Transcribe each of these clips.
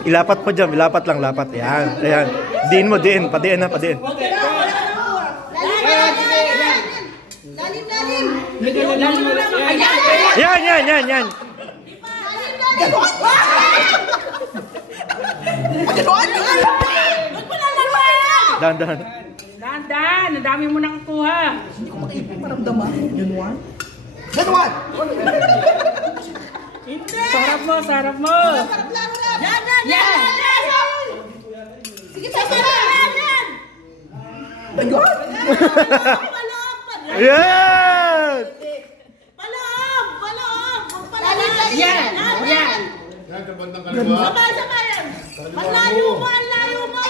Ilapat mo dyan, ilapat lang, lapat. Ayan, ayan. Diin mo, diin. Padiin na, padiin. Yan, yan, yan, yan. Dahan, dahan. Dahan, dahan. Ang dami mo nakakuha. Hindi ko maramdaman. Yun one. That one! Sarap mo, sarap mo. Yan, yan, yan. Sige, yan, yan. Ayun! Ayan! Paloob, paloob. Yan, yan. Sabay, sabay. Ang layo mo, ang layo mo.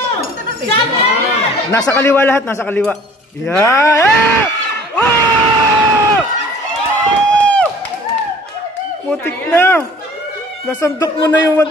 Sabay. Nasa kaliwa lahat, nasa kaliwa. Yan! Oh! Putik na! Nasandok mo na yung...